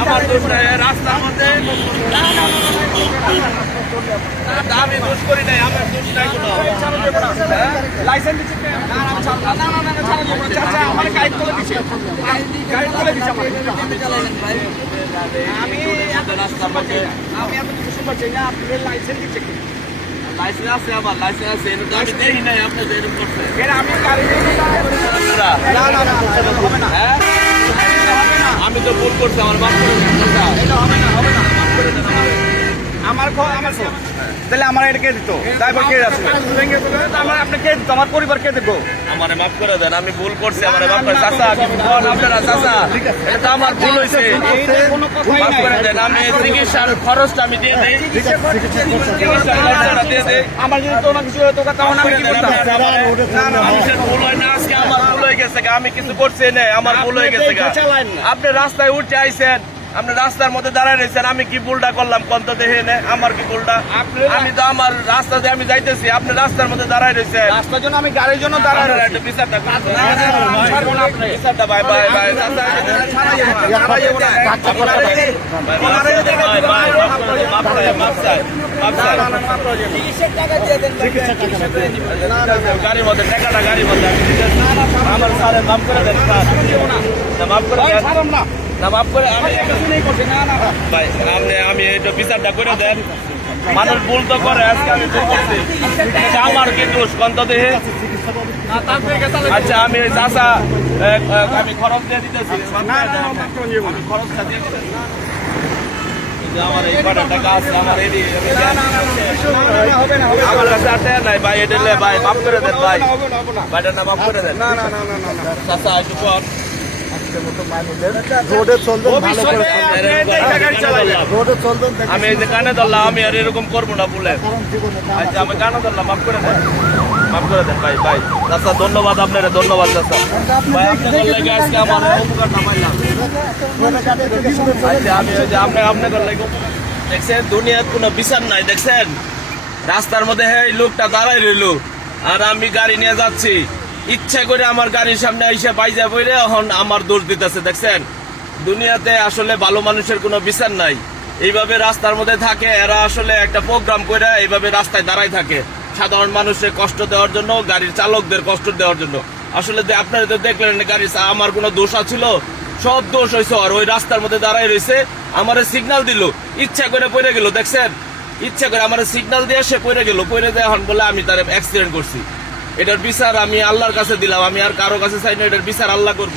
আমার দোষ নাই রাস্তার মধ্যে আমি দোষ করি নাই আমার দোষ নাই কোনো লাইসেন্স আমি রাস্তার মধ্যে আমি এত কিছু শুনতে না আপনি লাইসেন্স দিচ্ছে লাইসেন্স আছে আমার লাইসেন্স আছে এটা আমি নাই আপনি যে এরকম করছে এর আমি গাড়ি না না না না হবে না হ্যাঁ তো ভুল করছে, আমার মাফ করে দেন। এটা হবে না হবে না, মাফ করে দেন। আমার ঘর আমার তাহলে আমার এটা কে দিত? ড্রাইভার কে আছে? আমার আপনি কে দিত? আমার পরিবার কে আমারে মাফ করে দেন আমি ভুল করছি আমারে মাফ করে চাচা আপনারা চাচা এটা আমার ভুল হয়েছে মাফ করে দেন আমি চিকিৎসার খরচটা আমি দিয়ে দেই। আমার যদি তোমার কিছু হতো তখন আমি কি করতাম? মানুষের ভুল হয় না আজকে আমার ভুল হয়ে গেছে আমি কিছু করছি না আমার ভুল হয়ে গেছে আপনি রাস্তায় উঠে আইছেন আপনি রাস্তার মধ্যে দাঁড়ায় রয়েছেন আমি কি ভুলটা করলাম? কন্ত দেখে নে আমার কি ভুলটা? আমি তো আমার রাস্তা দিয়ে আমি যাইতেছি আপনি রাস্তার মধ্যে দাঁড়ায় রয়েছেন। রাস্তার জন্য আমি গাড়ির জন্য দাঁড়ায় রয়েছি। বিচারটা। বিচারটা ভাই ভাই ভাই। গাড়ির মধ্যে টাকাটা গাড়ির মধ্যে। আমার স্যারে মাফ করে দেন স্যার। মাফ করে দেন। না। মাফ করে আমি। ভাই আপনি একটু বিচারটা করে দেন মানুষ ভুল তো করে আজকে আমি ভুল করছি আমার কি দোষ কন্ত দেহে। আচ্ছা আমি ওই চাষা আমি খরচ দিয়ে দিতেছি খরচটা দিয়ে দিতেছি আমার এই কটা টাকা আছে আমার এই। আমার কাছে আর নাই ভাই এটা ভাই মাফ করে দেন ভাই হবে না, মাফ করে দেন। চাষা একটু কর চলবেন দেখে আমি এই যে কানে ধরলাম আমি আর এরকম করব না বলে আচ্ছা আমি কানে ধরলাম মাফ করে দেন। মাফ করে দেন ভাই ভাই। চাচা ধন্যবাদ আপনার ধন্যবাদ চাচা। ভাই আপনাদের লাগে আজকে আমার পাইলাম আচ্ছা আমি ওই যে আপনি আপনাদের লাগে দেখছেন দুনিয়ার কোনো বিচার নাই দেখছেন? রাস্তার মধ্যে হ্যাঁ এই লোকটা দাঁড়াই রইল। আর আমি গাড়ি নিয়ে যাচ্ছি। ইচ্ছা করে আমার গাড়ির সামনে এসে বাইজা বইরে এখন আমার দোষ দিতেছে, দেখছেন? দুনিয়াতে আসলে ভালো মানুষের কোনো বিচার নাই। এইভাবে রাস্তার মধ্যে থাকে, এরা আসলে একটা প্রোগ্রাম করে এইভাবে রাস্তায় দাঁড়ায় থাকে। সাধারণ মানুষের কষ্ট দেওয়ার জন্য, গাড়ির চালকদের কষ্ট দেওয়ার জন্য। আসলে আপনারা তো দেখলেন গাড়ি আমার কোনো দোষ ছিল সব দোষ হয়েছে আর ওই রাস্তার মধ্যে দাঁড়ায় রয়েছে আমার সিগন্যাল দিল। ইচ্ছা করে পড়ে গেল, দেখছেন? ইচ্ছা করে আমার সিগনাল দিয়ে সে পড়ে গেল। পড়ে দেয় এখন বলে, আমি তার অ্যাক্সিডেন্ট করছি। এটার বিচার আমি আল্লাহর কাছে দিলাম, আমি আর কারও কাছে চাই না, এটার বিচার আল্লাহ করব।